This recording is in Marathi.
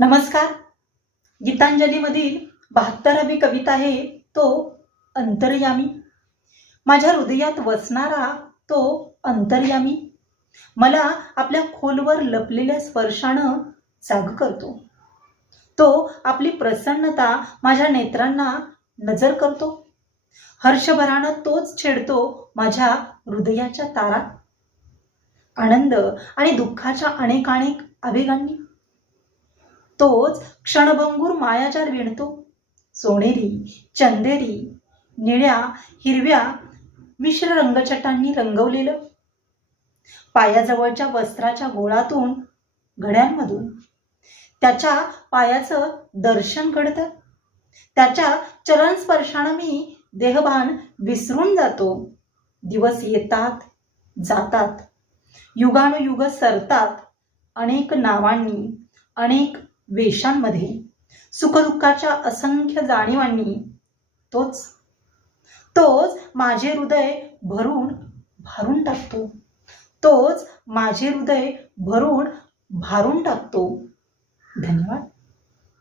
नमस्कार. गीतांजलीमधील बहात्तरावी कविता आहे तो अंतर्यामी. माझ्या हृदयात वसणारा तो अंतर्यामी. मला आपल्या खोलवर लपलेल्या स्पर्शानं जाग करतो. तो आपली प्रसन्नता माझ्या नेत्रांना नजर करतो. हर्षभरानं तोच छेडतो माझ्या हृदयाच्या तारा. आनंद आणि दुःखाच्या अनेक अनेक आवेगांनी तोच क्षणभंगूर मायाजार विणतो. सोनेरी चंदेरी निळ्या हिरव्या मिश्र रंगछटांनी रंगवलेलं. पायाजवळच्या वस्त्राच्या गोळातून घड्यांमधून. त्याच्या पायाचं दर्शन घडतं. त्याच्या चरणस्पर्शानं मी देहभान विसरून जातो. दिवस येतात जातात. युगानुयुग सरतात. अनेक नावांनी अनेक वेशांमध्ये सुखदुःखाच्या असंख्य जाणीवांनी तोच तोच माझे हृदय भरून भारून टाकतो. तोच माझे हृदय भरून भारून टाकतो. धन्यवाद.